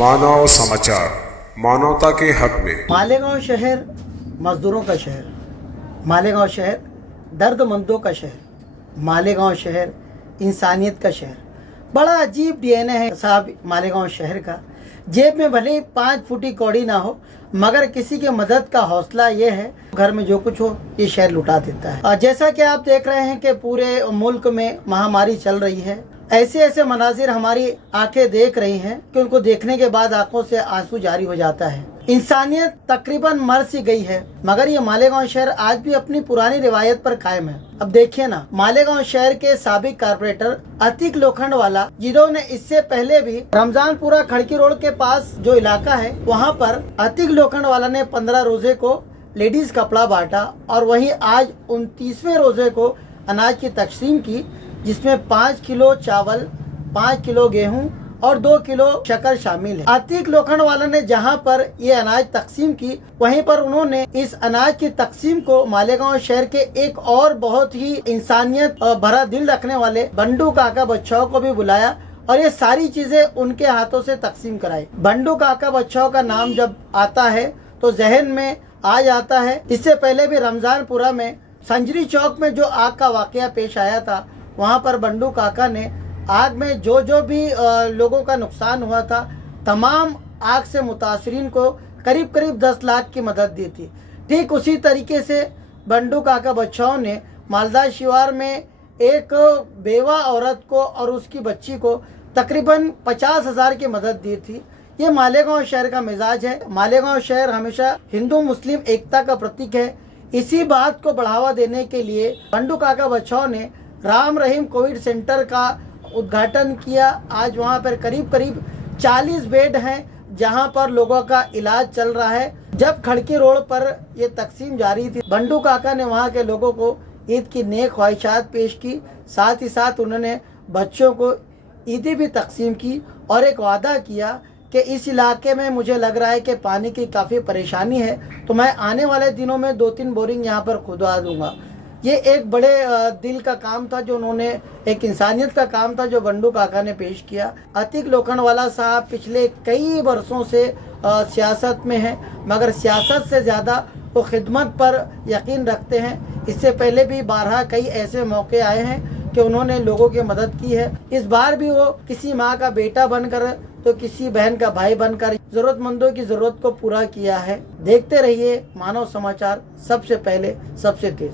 मानव समाचार, मानवता के हक में। मालेगांव शहर मजदूरों का शहर, मालेगांव शहर दर्दमंदों का शहर, मालेगांव शहर इंसानियत का शहर। बड़ा अजीब डीएनए है साहब मालेगांव शहर का। जेब में भले ही 5 फुटी कौड़ी ना हो, मगर किसी के मदद का हौसला ये है, घर में जो कुछ हो ये शहर लुटा देता है। और जैसा कि आप देख रहे हैं कि पूरे मुल्क में महामारी चल रही है, ऐसे ऐसे मनाजिर हमारी आंखें देख रही हैं कि उनको देखने के बाद आंखों से आंसू जारी हो जाता है। इंसानियत तकरीबन मर सी गई है, मगर ये मालेगांव शहर आज भी अपनी पुरानी रिवायत पर कायम है। अब देखिए ना, मालेगांव शहर के साबिक कारपोरेटर अतीक लोखंडवाला, जिन्होंने इससे पहले भी रमजानपुरा खड़की रोड के पास जो इलाका है, वहाँ पर अतीक लोखंडवाला ने 15 रोजे को लेडीज कपड़ा बांटा और वहीं आज 29वें रोजे को अनाज की तकसीम की, जिसमें 5 किलो चावल, 5 किलो गेहूं और 2 किलो शक्कर शामिल है। अतीक लोखंडवाला ने जहां पर ये अनाज तकसीम की, वहीं पर उन्होंने इस अनाज की तकसीम को मालेगांव शहर के एक और बहुत ही इंसानियत भरा दिल रखने वाले बंडू काका बच्चाओं को भी बुलाया और ये सारी चीजें उनके हाथों से तकसीम कराई। बंडू काका बच्चाओं का नाम जब आता है तो जहन में आ जाता है, इससे पहले भी रमजानपुरा में संजरी चौक में जो आग का वाकया पेश आया था, वहाँ पर बंडू काका ने आग में जो भी लोगों का नुकसान हुआ था, तमाम आग से मुतासरीन को करीब 10 लाख की मदद दी थी। ठीक उसी तरीके से बंडू काका बच्चाओं ने मालदा शिवार में एक बेवा औरत को और उसकी बच्ची को तकरीबन 50,000 की मदद दी थी। ये मालेगांव शहर का मिजाज है। मालेगांव शहर हमेशा हिंदू मुस्लिम एकता का प्रतीक है। इसी बात को बढ़ावा देने के लिए बंडू काका बच्चाओं ने राम रहीम कोविड सेंटर का उद्घाटन किया। आज वहां पर करीब 40 बेड हैं जहां पर लोगों का इलाज चल रहा है। जब खड़की रोड पर ये तकसीम जारी थी, बंडू काका ने वहां के लोगों को ईद की नेक ख्वाहिशात पेश की, साथ ही साथ उन्होंने बच्चों को ईदी भी तकसीम की और एक वादा किया कि इस इलाके में मुझे लग रहा है कि पानी की काफ़ी परेशानी है, तो मैं आने वाले दिनों में 2-3 बोरिंग यहाँ पर खुदवा दूंगा। ये एक बड़े दिल का काम था जो उन्होंने, एक इंसानियत का काम था जो बंडू काका ने पेश किया। अतीक लोखंडवाला साहब पिछले कई वर्षों से सियासत में हैं, मगर सियासत से ज़्यादा वो खिदमत पर यकीन रखते हैं। इससे पहले भी बारहा कई ऐसे मौके आए हैं कि उन्होंने लोगों की मदद की है। इस बार भी वो किसी माँ का बेटा बनकर तो किसी बहन का भाई बनकर जरूरतमंदों की जरूरत को पूरा किया है। देखते रहिए मानव समाचार, सबसे पहले सबसे तेज।